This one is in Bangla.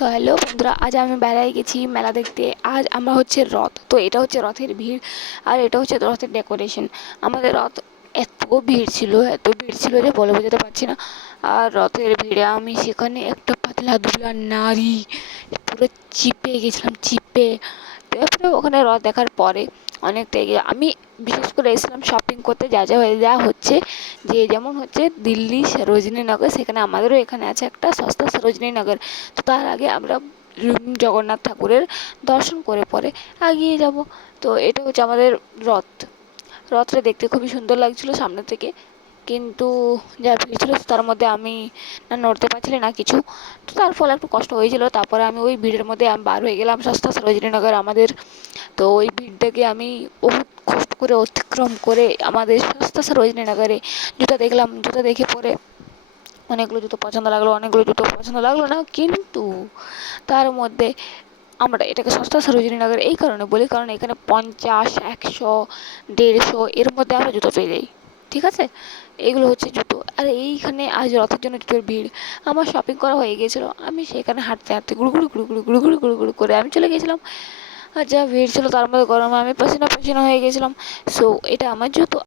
সো হ্যালো বন্ধুরা, আজ আমি বেড়ায় গেছি মেলা দেখতে। আজ আমরা হচ্ছে রথ, তো এটা হচ্ছে রথের ভিড় আর এটা হচ্ছে রথের ডেকোরেশন। আমাদের রথ এত ভিড় ছিল যে বলে বোঝাতে পারছি না। আর রথের ভিড়ে আমি সেখানে একটা পাতলা দুবলা নারী পুরো চিপে গেছিলাম, চিপে। তারপরে ওখানে রথ দেখার পরে অনেকটা এগিয়ে আমি বিশেষ করে এসেছিলাম শপিং করতে, যা যা হয়ে যা হচ্ছে যে যেমন হচ্ছে দিল্লি সরোজিনীনগর, সেখানে আমাদেরও এখানে আছে একটা সস্তা সরোজিনীনগর। তো তার আগে আমরা জগন্নাথ ঠাকুরের দর্শন করে পরে এগিয়ে যাব। তো এটা হচ্ছে আমাদের রথ। রথটা দেখতে খুবই সুন্দর লাগছিল সামনে থেকে, কিন্তু যা ভিড় ছিল তার মধ্যে আমি না নড়তে পারছিলাম না কিছু। তো তার ফলে একটু কষ্ট হয়েছিল। তারপরে আমি ওই ভিড়ের মধ্যে আমি বার হয়ে গেলাম সস্তা সরোজিনীনগর আমাদের। তো ওই ভিড়টাকে আমি বহুত কষ্ট করে অতিক্রম করে আমাদের সস্তা সরোজিনীনগরে জুতা দেখলাম। জুতা দেখে পরে অনেকগুলো জুতো পছন্দ লাগলো, অনেকগুলো জুতো পছন্দ লাগলো না, কিন্তু তার মধ্যে আমরা এটাকে সস্তা সরোজিনীনগর এই কারণে বলি কারণ এখানে 50, 100, 150 এর মধ্যে আমরা জুতো পেয়ে যাই। ঠিক আছে, এগুলো হচ্ছে জুতো। আর এইখানে আজ রথের জন্য জুতোর ভিড়। আমার শপিং করা হয়ে গিয়েছিলো, আমি সেখানে হাঁটতে হাঁটতে গুড়ুগুড়ু গুড়ুগুড়ু গুড়ুগুড়ু গুড়ুগুড়ু করে আমি চলে গেছিলাম। আর যা ভিড় ছিল তার মধ্যে গরমে আমি পাসিনা পাসিনা হয়ে গেছিলাম। সো এটা আমার জুতো।